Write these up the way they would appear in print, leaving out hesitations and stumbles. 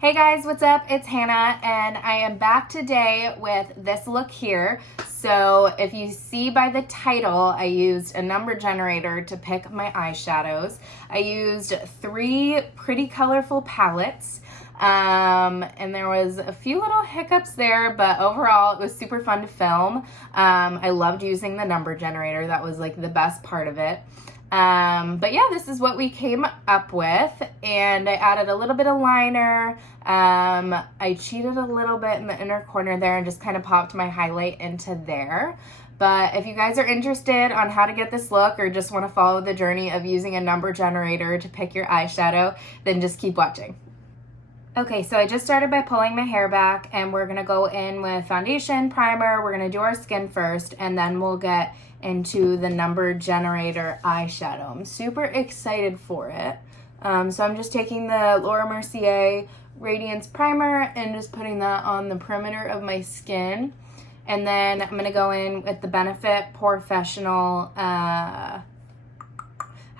Hey guys, what's up? It's Hannah and I am back today with this look here. So if you see by the title, I used a number generator to pick my eyeshadows. I used 3 pretty colorful palettes and there was a few little hiccups there, but overall it was super fun to film. I loved using the number generator. That was like the best part of it. But yeah, this is what we came up with, and I added a little bit of liner. I cheated a little bit in the inner corner there and just kind of popped my highlight into there. But if you guys are interested on how to get this look or just want to follow the journey of using a number generator to pick your eyeshadow, then just keep watching. Okay, so I just started by pulling my hair back, and we're gonna go in with foundation, primer. We're gonna do our skin first, and then we'll get into the number generator eyeshadow. I'm super excited for it. So I'm just taking the Laura Mercier Radiance Primer and just putting that on the perimeter of my skin. And then I'm gonna go in with the Benefit Professional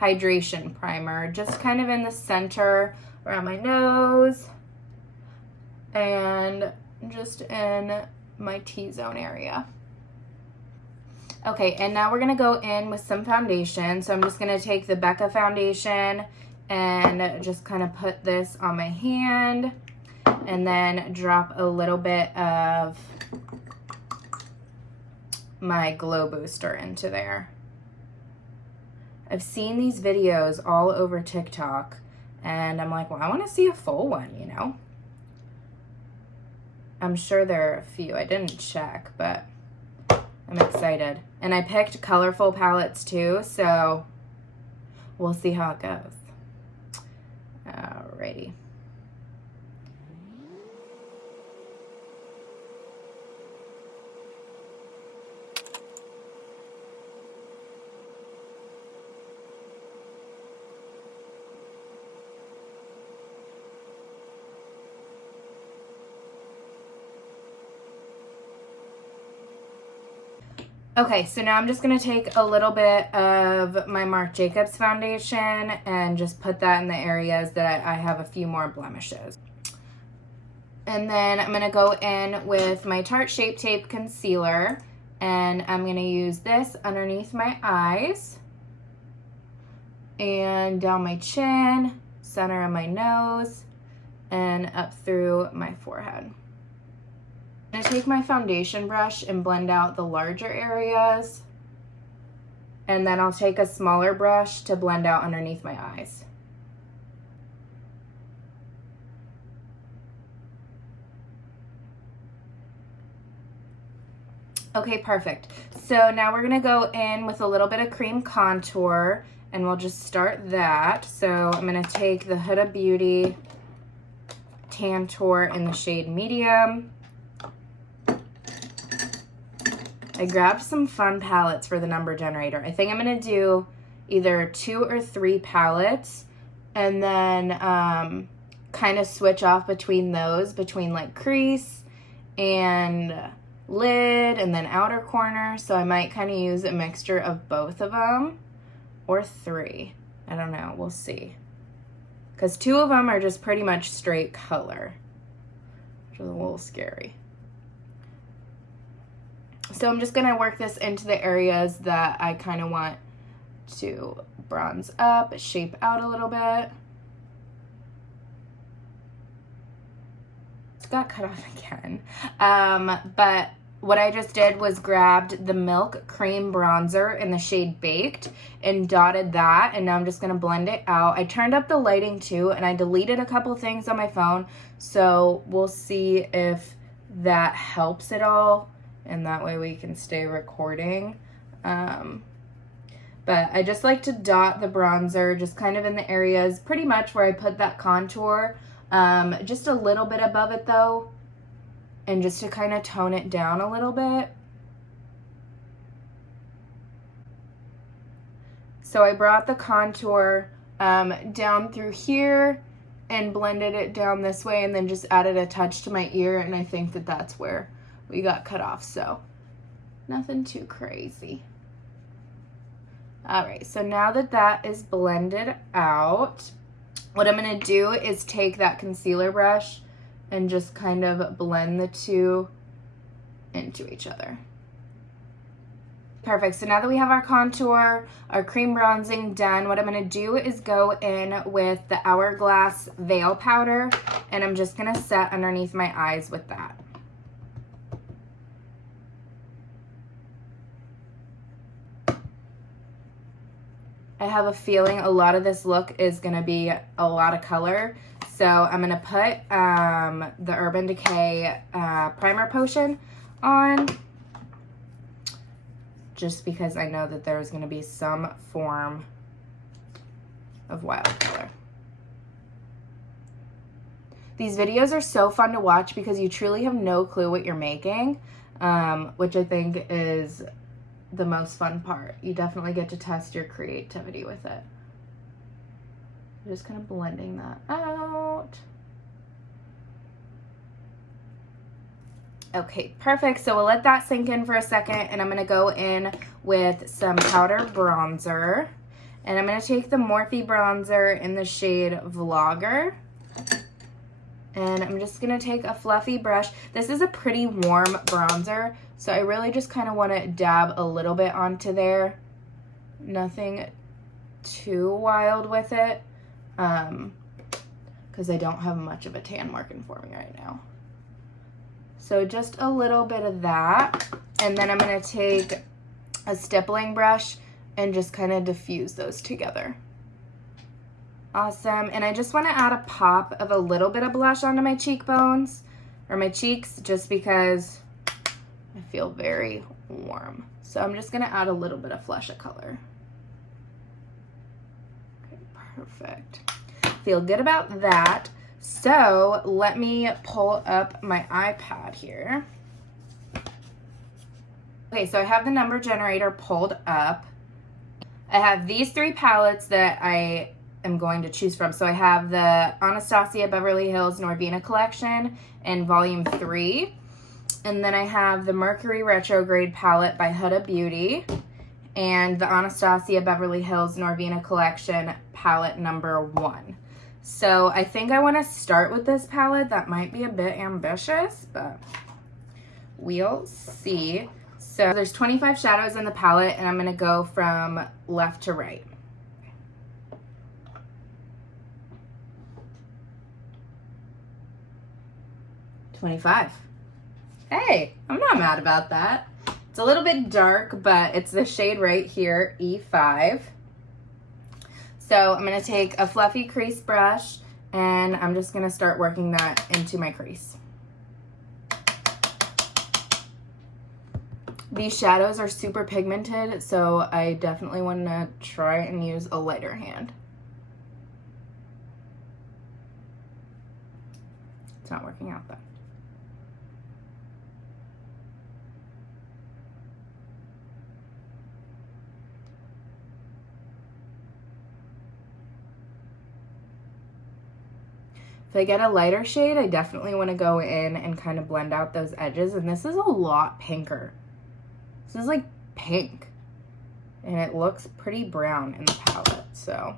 Hydration Primer, just kind of in the center around my nose and just in my T-zone area. Okay, and now we're gonna go in with some foundation. So I'm just gonna take the Becca foundation and just kind of put this on my hand and then drop a little bit of my Glow Booster into there. I've seen these videos all over TikTok and I'm like, well, I wanna see a full one, you know? I'm sure there are a few. I didn't check, but I'm excited. And I picked colorful palettes too, so we'll see how it goes. Alrighty. Okay, so now I'm just going to take a little bit of my Marc Jacobs foundation and just put that in the areas that I have a few more blemishes. And then I'm going to go in with my Tarte Shape Tape Concealer, and I'm going to use this underneath my eyes and down my chin, center of my nose, and up through my forehead. I'm gonna take my foundation brush and blend out the larger areas, and then I'll take a smaller brush to blend out underneath my eyes. Okay, perfect. So now we're gonna go in with a little bit of cream contour, and we'll just start that. So I'm gonna take the Huda Beauty Tantour in the shade Medium. I grabbed some fun palettes for the number generator. I think I'm gonna do either 2 or 3 palettes and then kind of switch off between those, between like crease and lid and then outer corner. So I might kind of use a mixture of both of them, or 3. I don't know, we'll see. Because 2 of them are just pretty much straight color, which is a little scary. So I'm just gonna work this into the areas that I kind of want to bronze up, shape out a little bit. It's got cut off again. But what I just did was grabbed the Milk Cream Bronzer in the shade Baked and dotted that, and now I'm just gonna blend it out. I turned up the lighting too, and I deleted a couple things on my phone, so we'll see if that helps at all. And that way we can stay recording. But I just like to dot the bronzer just kind of in the areas pretty much where I put that contour, just a little bit above it though, and just to kind of tone it down a little bit. So I brought the contour down through here and blended it down this way, and then just added a touch to my ear, and I think that that's where we got cut off, so nothing too crazy. All right, so now that that is blended out, what I'm gonna do is take that concealer brush and just kind of blend the two into each other. Perfect. So now that we have our contour, our cream bronzing done, what I'm going to do is go in with the Hourglass Veil Powder, and I'm just going to set underneath my eyes with that. I have a feeling a lot of this look is going to be a lot of color. So I'm going to put the Urban Decay Primer Potion on, just because I know that there's going to be some form of wild color. These videos are so fun to watch because you truly have no clue what you're making, which I think is the most fun part. You definitely get to test your creativity with it. I'm just kind of blending that out. Okay, perfect. So we'll let that sink in for a second, and I'm going to go in with some powder bronzer. And I'm going to take the Morphe bronzer in the shade Vlogger. And I'm just going to take a fluffy brush. This is a pretty warm bronzer, so I really just kind of want to dab a little bit onto there. Nothing too wild with it, because I don't have much of a tan working for me right now. So just a little bit of that. And then I'm going to take a stippling brush and just kind of diffuse those together. Awesome. And I just want to add a pop of a little bit of blush onto my cheekbones, or my cheeks, just because I feel very warm. So I'm just going to add a little bit of flush of color. Okay, perfect. Feel good about that. So let me pull up my iPad here. Okay, so I have the number generator pulled up. I have these three palettes that I am going to choose from. So I have the Anastasia Beverly Hills Norvina collection in volume 3. And then I have the Mercury Retrograde palette by Huda Beauty and the Anastasia Beverly Hills Norvina collection palette number 1. So I think I want to start with this palette. That might be a bit ambitious, but we'll see. So there's 25 shadows in the palette, and I'm going to go from left to right. 25. Hey, I'm not mad about that. It's a little bit dark, but it's the shade right here, E5. So I'm going to take a fluffy crease brush, and I'm just going to start working that into my crease. These shadows are super pigmented, so I definitely want to try and use a lighter hand. It's not working out though. If I get a lighter shade, I definitely want to go in and kind of blend out those edges. And this is a lot pinker. This is like pink. And it looks pretty brown in the palette, so.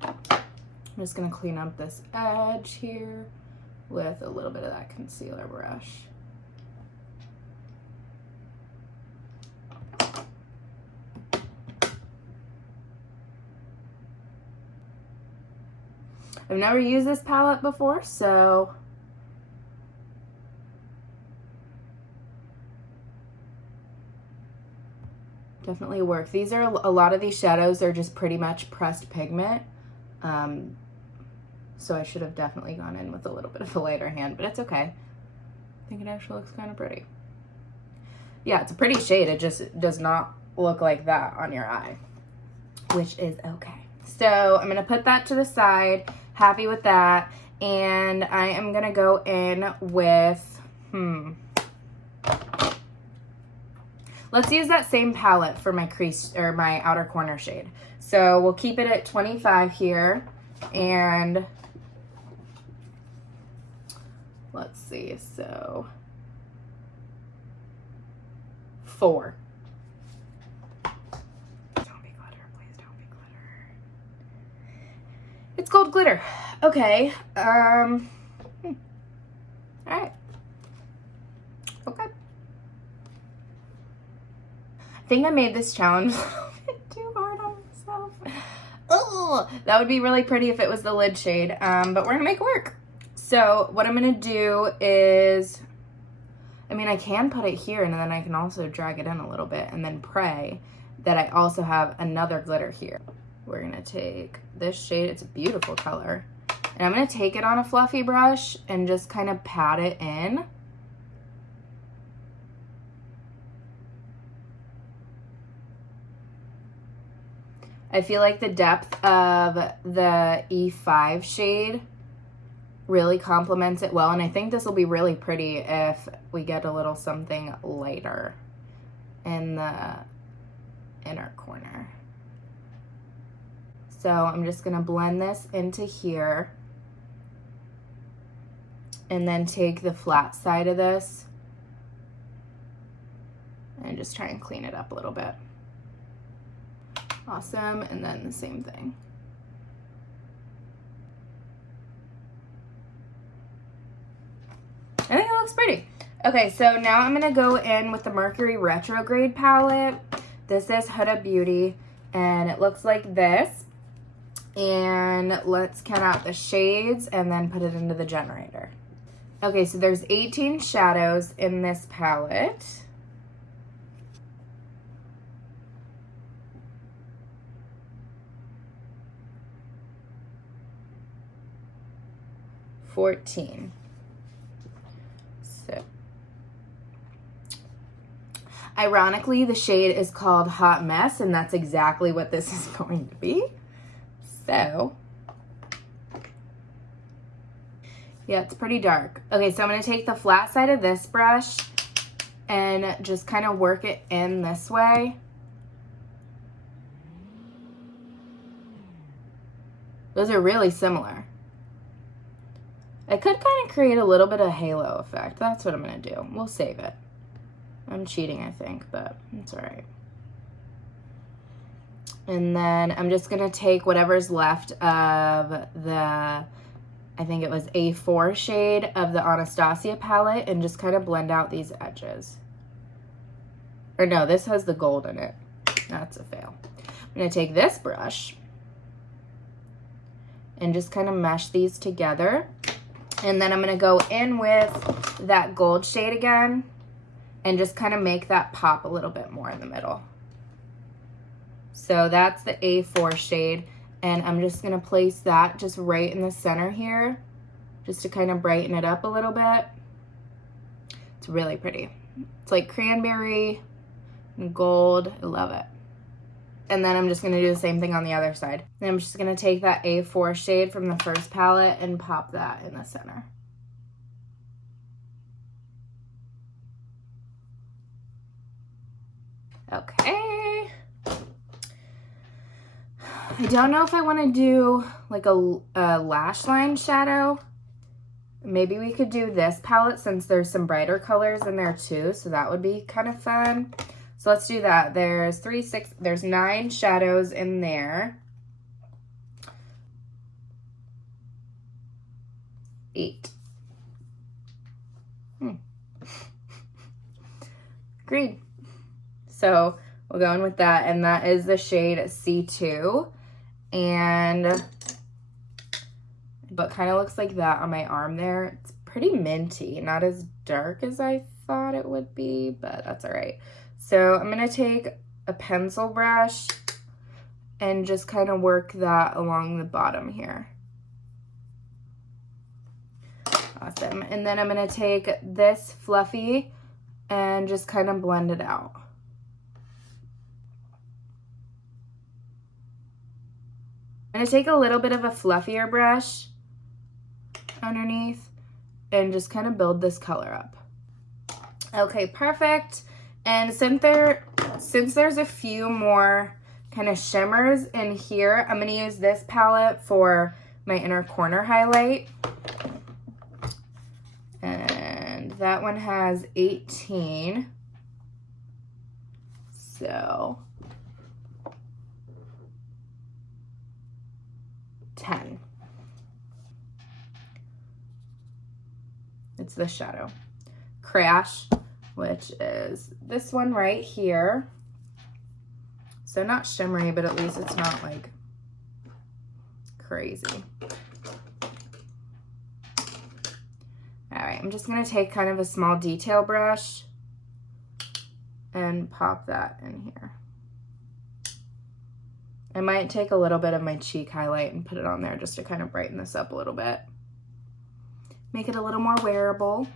I'm just going to clean up this edge here with a little bit of that concealer brush. I've never used this palette before, so definitely work. These are, a lot of these shadows are just pretty much pressed pigment. So I should have definitely gone in with a little bit of a lighter hand, but it's okay. I think it actually looks kind of pretty. Yeah, it's a pretty shade. It just does not look like that on your eye, which is okay. So I'm going to put that to the side. Happy with that. And I am going to go in with, let's use that same palette for my crease, or my outer corner shade. So we'll keep it at 25 here. And let's see, so 4. It's gold glitter. Okay. All right. Okay. I think I made this challenge a little bit too hard on myself. Oh, that would be really pretty if it was the lid shade, but we're gonna make it work. So what I'm gonna do is, I mean, I can put it here and then I can also drag it in a little bit and then pray that I also have another glitter here. We're gonna take this shade, it's a beautiful color, and I'm gonna take it on a fluffy brush and just kind of pat it in. I feel like the depth of the E5 shade really complements it well, and I think this will be really pretty if we get a little something lighter in the inner corner. So I'm just gonna blend this into here and then take the flat side of this and just try and clean it up a little bit. Awesome, and then the same thing. I think it looks pretty. Okay, so now I'm gonna go in with the Mercury Retrograde palette. This is Huda Beauty, and it looks like this. And let's count out the shades and then put it into the generator. Okay, so there's 18 shadows in this palette. $14. So, ironically, the shade is called Hot Mess, and that's exactly what this is going to be. So, yeah, it's pretty dark. Okay, so I'm going to take the flat side of this brush and just kind of work it in this way. Those are really similar. I could kind of create a little bit of halo effect. That's what I'm going to do. We'll save it. I'm cheating, I think, but it's all right. And then I'm just going to take whatever's left of the, I think it was A4 shade of the Anastasia palette and just kind of blend out these edges. Or no, this has the gold in it. That's a fail. I'm going to take this brush and just kind of mesh these together. And then I'm going to go in with that gold shade again and just kind of make that pop a little bit more in the middle. So that's the A4 shade, and I'm just going to place that just right in the center here just to kind of brighten it up a little bit. It's really pretty. It's like cranberry and gold. I love it. And then I'm just going to do the same thing on the other side. And I'm just going to take that A4 shade from the first palette and pop that in the center. Okay. I don't know if I want to do like a lash line shadow. Maybe we could do this palette since there's some brighter colors in there too, so that would be kind of fun. So let's do that. There's 9 shadows in there. 8. Agreed. So we'll go in with that, and that is the shade C2. But kind of looks like that on my arm there. It's pretty minty, not as dark as I thought it would be, but that's all right. So I'm going to take a pencil brush and just kind of work that along the bottom here. Awesome. And then I'm going to take this fluffy and just kind of blend it out. I'm going to take a little bit of a fluffier brush underneath and just kind of build this color up. Okay, perfect. And since there's a few more kind of shimmers in here, I'm going to use this palette for my inner corner highlight. And that one has 18. So 10. it's this shadow. Crash, which is this one right here. So not shimmery, but at least it's not like crazy. All right, I'm just gonna take kind of a small detail brush and pop that in here. I might take a little bit of my cheek highlight and put it on there just to kind of brighten this up a little bit. Make it a little more wearable.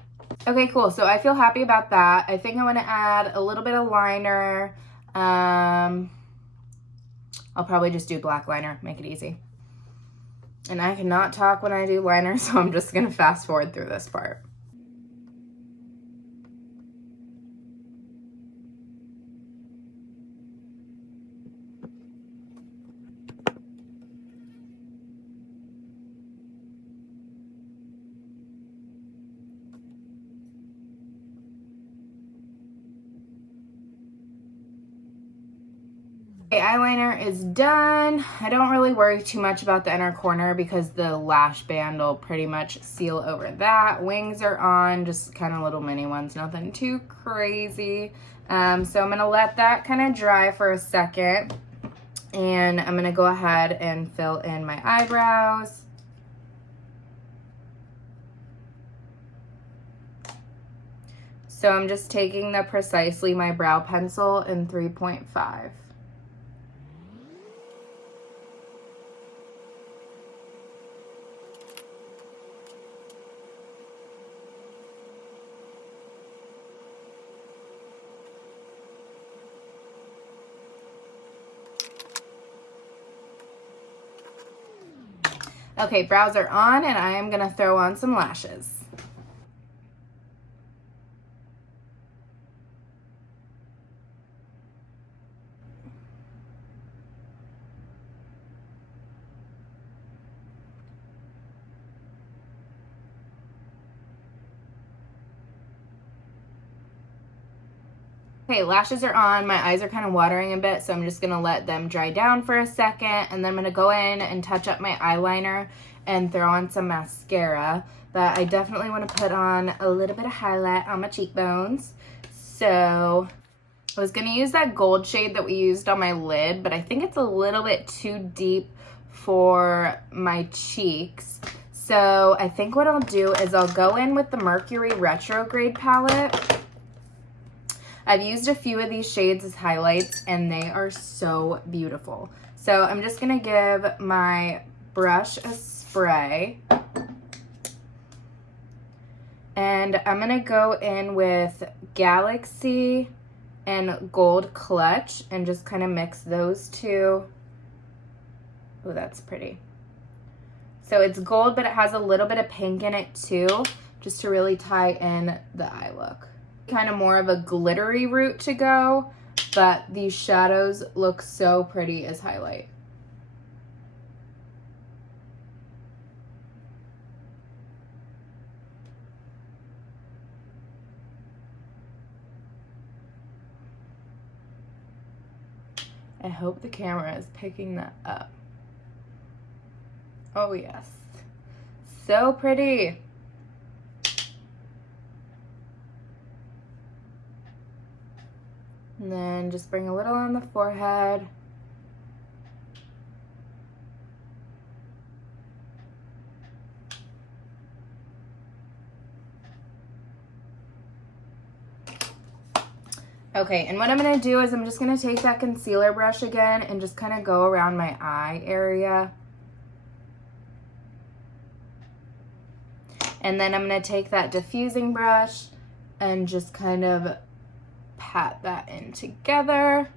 Okay, cool, so I feel happy about that. I think I wanna add a little bit of liner. I'll probably just do black liner, make it easy. And I cannot talk when I do liner, so I'm just gonna fast forward through this part. Okay, eyeliner is done. I don't really worry too much about the inner corner because the lash band will pretty much seal over that. Wings are on, just kind of little mini ones, nothing too crazy. So I'm gonna let that kind of dry for a second, and I'm gonna go ahead and fill in my eyebrows. So I'm just taking the Precisely My Brow Pencil in 3.5. Okay, brows are on, and I am gonna throw on some lashes. Okay, lashes are on. My eyes are kind of watering a bit, so I'm just gonna let them dry down for a second, and then I'm gonna go in and touch up my eyeliner and throw on some mascara. But I definitely want to put on a little bit of highlight on my cheekbones. So I was gonna use that gold shade that we used on my lid, but I think it's a little bit too deep for my cheeks. So I think what I'll do is I'll go in with the Mercury Retrograde palette. I've used a few of these shades as highlights, and they are so beautiful. So I'm just gonna give my brush a spray. And I'm gonna go in with Galaxy and Gold Clutch and just kind of mix those two. Oh, that's pretty. So it's gold, but it has a little bit of pink in it too, just to really tie in the eye look. Kind of more of a glittery route to go, but these shadows look so pretty as highlight. I hope the camera is picking that up. Oh yes, so pretty. And then just bring a little on the forehead. Okay, and what I'm gonna do is I'm just gonna take that concealer brush again and just kind of go around my eye area. And then I'm gonna take that diffusing brush and just kind of pat that in together.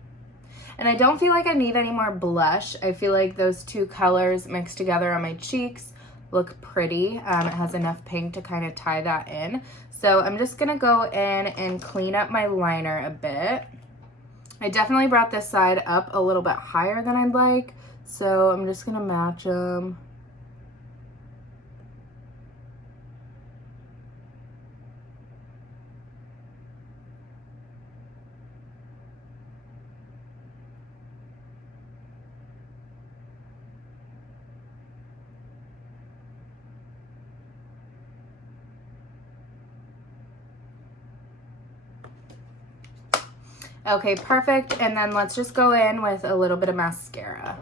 And I don't feel like I need any more blush. I feel like those two colors mixed together on my cheeks look pretty. It has enough pink to kind of tie that in. So I'm just gonna go in and clean up my liner a bit. I definitely brought this side up a little bit higher than I'd like, so I'm just gonna match them. Okay, perfect. And then let's just go in with a little bit of mascara.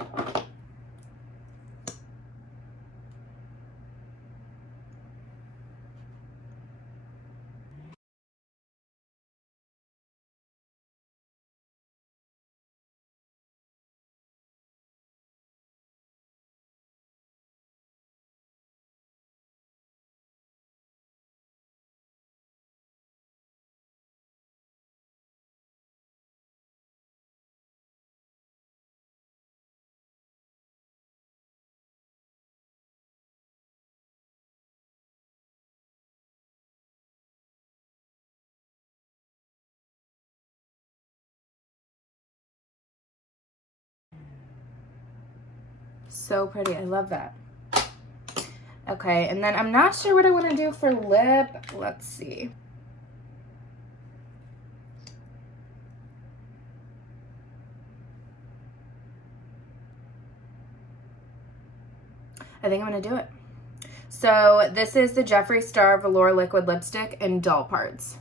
So pretty. I love that. Okay, and then I'm not sure what I want to do for lip. Let's see. I think I'm going to do it. So this is the Jeffree Star Velour Liquid Lipstick in Dull Parts.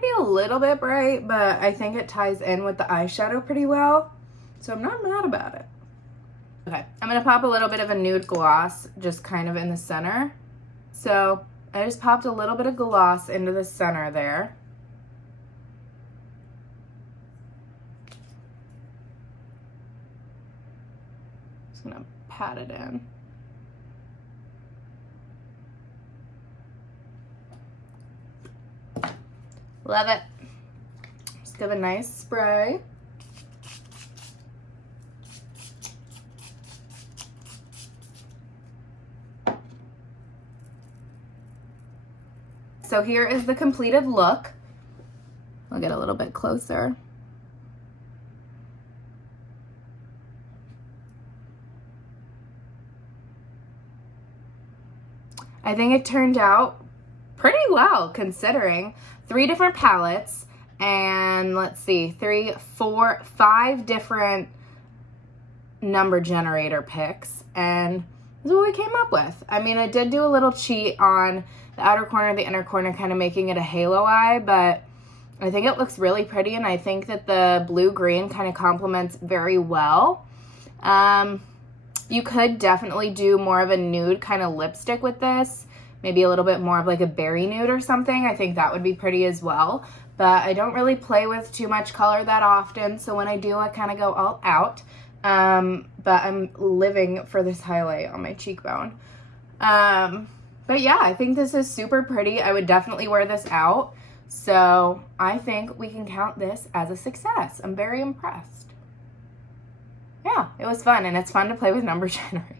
Be a little bit bright, but I think it ties in with the eyeshadow pretty well, so I'm not mad about it. Okay, I'm gonna pop a little bit of a nude gloss just kind of in the center. So I just popped a little bit of gloss into the center there. Just gonna pat it in. Love it. Just give a nice spray. So here is the completed look. I'll get a little bit closer. I think it turned out pretty well considering. 3 different palettes and let's see, 3, 4, 5 different number generator picks, and this is what we came up with. I mean, I did do a little cheat on the outer corner, the inner corner, kind of making it a halo eye, but I think it looks really pretty, and I think that the blue-green kind of complements very well. You could definitely do more of a nude kind of lipstick with this. Maybe a little bit more of like a berry nude or something. I think that would be pretty as well. But I don't really play with too much color that often. So when I do, I kind of go all out. But I'm living for this highlight on my cheekbone. But yeah, I think this is super pretty. I would definitely wear this out. So I think we can count this as a success. I'm very impressed. Yeah, it was fun, and it's fun to play with number generators.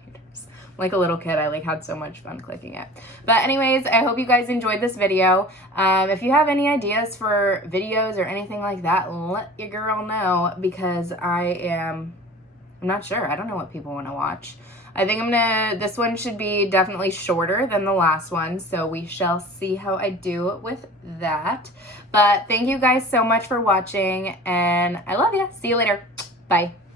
Like a little kid, I had so much fun clicking it. But anyways, I hope you guys enjoyed this video. If you have any ideas for videos or anything like that, let your girl know, because I'm not sure. I don't know what people want to watch. I think this one should be definitely shorter than the last one, so we shall see how I do with that. But thank you guys so much for watching, and I love you. See you later. Bye.